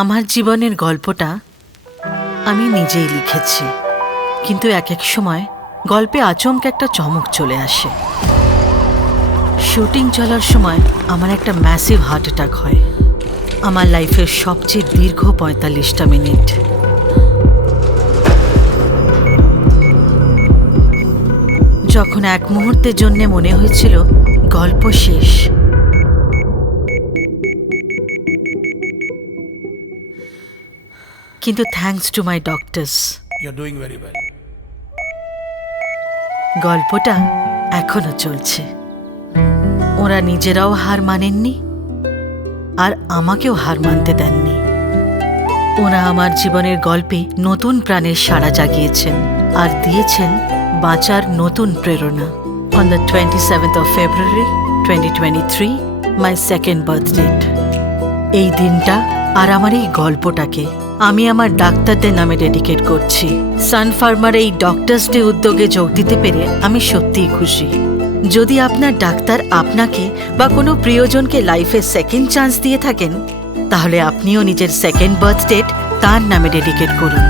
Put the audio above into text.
আমার জীবনের গল্পটা আমি নিজেই লিখেছি, কিন্তু এক এক সময় গল্পে আচমকা একটা চমক চলে আসে। শুটিং চলার সময় আমার একটা ম্যাসিভ হার্ট অ্যাটাক হয়। আমার লাইফের সবচেয়ে দীর্ঘ ৪৫টা মিনিট। যখন এক মুহূর্তের জন্য মনে হয়েছিল গল্প শেষ, কিন্তু thanks to my doctors, You're doing very well. গল্পটা এখনো চলছে। ওরা নিজেরাও হার মানেননি, আর আমাকেও হার মানতে দেননি। ওরা আমার জীবনের গল্পে নতুন প্রাণের সাড়া জাগিয়েছেন আর দিয়েছেন বাঁচার নতুন প্রেরণা। On the 27th of February 2023, my second birthdate. এই দিনটা আর আমার এই গল্পটাকে আমি আমার ডাক্তারদের নামে ডেডিকেট করছি। সান ফার্মার এই ডক্টরস ডে উদ্যোগে যোগ দিতে পেরে আমি সত্যিই খুশি। যদি আপনার ডাক্তার আপনাকে বা কোনো প্রিয়জনকে লাইফে সেকেন্ড চান্স দিয়ে থাকেন, তাহলে আপনিও নিজের সেকেন্ড বার্থডেট তার নামে ডেডিকেট করুন।